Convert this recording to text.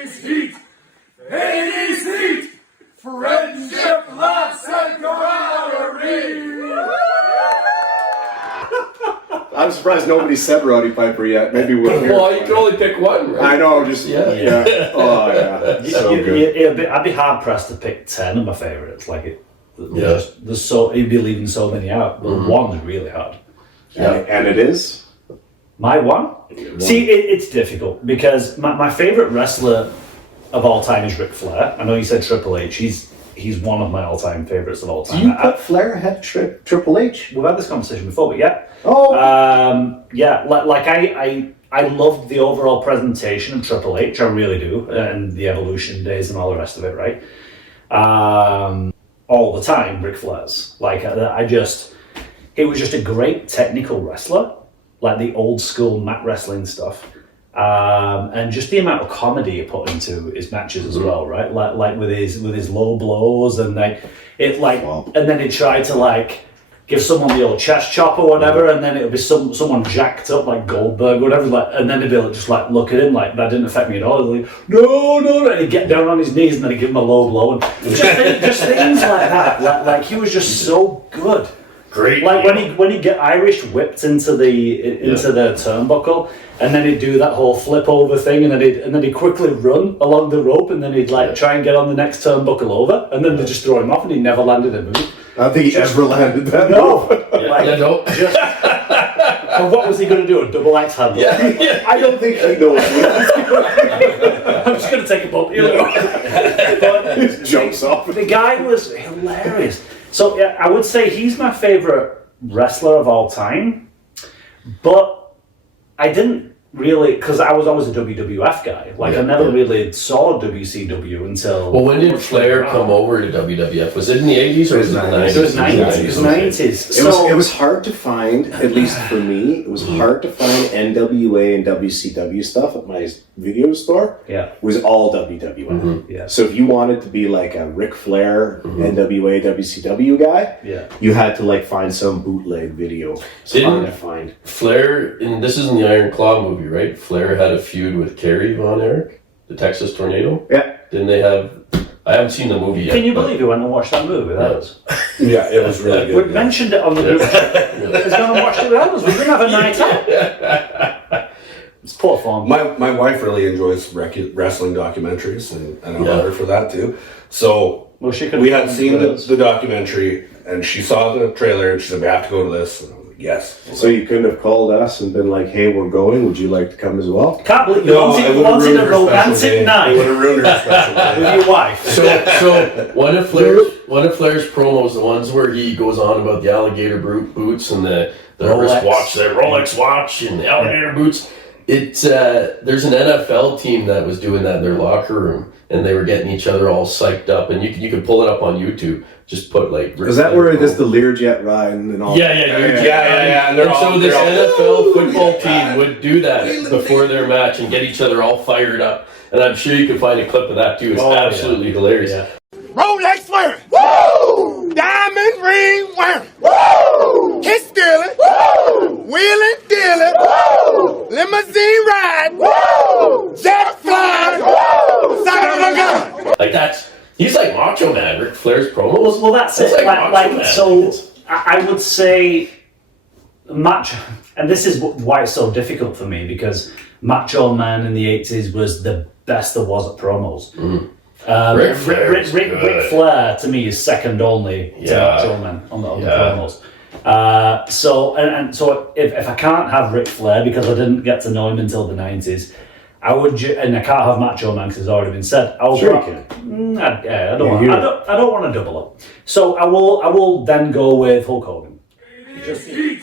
80s heat, 80s heat, friendship, laughs, and camaraderie. I'm surprised nobody said Roddy Piper yet. Maybe we'll hear. Well, you can only pick one, right? I know, just yeah. Oh yeah, so good. I'd be hard pressed to pick 10 of my favourites. Like there's so you'd be leaving so many out, but one's really hard. And it is my one. See, it's difficult because my favourite wrestler of all time is Ric Flair. I know you said Triple H. He's one of my all-time favourites of all time. Do you put Flair ahead of Triple H? We've had this conversation before, but yeah. Oh. Yeah, like I loved the overall presentation of Triple H, I really do, and the Evolution days and all the rest of it, right? All the time, Ric Flair's. Like, he was just a great technical wrestler, like the old school mat wrestling stuff. And just the amount of comedy he put into his matches as well, right? Like with his low blows and and then he'd try to give someone the old chest chop or whatever, and then it would be someone jacked up like Goldberg or whatever, and then he'd be just look at him like that didn't affect me at all. Like, no, and he'd get down on his knees and then he'd give him a low blow and just things like that. Like he was just so good. Great. Like when he get Irish whipped into the turnbuckle, and then he'd do that whole flip over thing, and then he'd quickly run along the rope, and then he'd try and get on the next turnbuckle over, and then they'd just throw him off, and he never landed a move. I don't think he ever landed that. No. No. And what was he going to do? A double axe handle? Yeah. I don't think he knows. I'm just going to take a bump. But He jumps off. The guy was hilarious. So yeah, I would say he's my favourite wrestler of all time, but I didn't really, because I was always a WWF guy. I never really saw WCW until... Well, when did Flair come over to WWF? Was it in the 80s or was it in the 90s? It was 90s. It was hard to find, at least for me, it was hard to find NWA and WCW stuff at my video store. Yeah. It was all WWF. Yeah. So if you wanted to be like a Ric Flair, NWA, WCW guy, you had to find some bootleg video. It's hard to find. Flair, and this is in the Iron Claw movie, right? Flair had a feud with Kerry Von Erich, the Texas Tornado. Yeah. Didn't they have... I haven't seen the movie yet. Can you believe you went and watched that movie with us? Yeah, it was really good. We mentioned it on the group chat. He's gone and watched it with us. We didn't have a night out. It's poor form. My wife really enjoys wrestling documentaries, and I love her for that too. So we had seen the documentary, and she saw the trailer, and she said, "We have to go to this." And I was like, "Yes." So you couldn't have called us and been like, "Hey, we're going. Would you like to come as well?" Can't believe you wanted a romantic night It would have ruined her special day. with your wife. So one of Flair's promos, the ones where he goes on about the alligator boots and the wristwatch, the Rolex watch, and the alligator boots. It's there's an NFL team that was doing that in their locker room, and they were getting each other all psyched up, and you can pull it up on YouTube. Just put Is that where it is the Learjet ride and all? Yeah. And so this NFL football team would do that before their match and get each other all fired up. And I'm sure you can find a clip of that too. It's absolutely hilarious. Yeah. Rolex wearing, woo! Diamond ring wearing, woo! Kiss stealing, woo! Wheeling dealing, woo! Limousine ride, woo! Jet flying, woo! Son of a gun. He's like Macho Man. Ric Flair's promos. Well, that's it. So I would say Macho, and this is why it's so difficult for me, because Macho Man in the 80s was the best there was at promos. Ric Flair to me is second only to Macho Man on the promos. So if I can't have Ric Flair because I didn't get to know him until the 90s, I would, and I can't have Macho Man because it's already been said. I don't want to double up. So I will then go with Hulk Hogan. Just heat.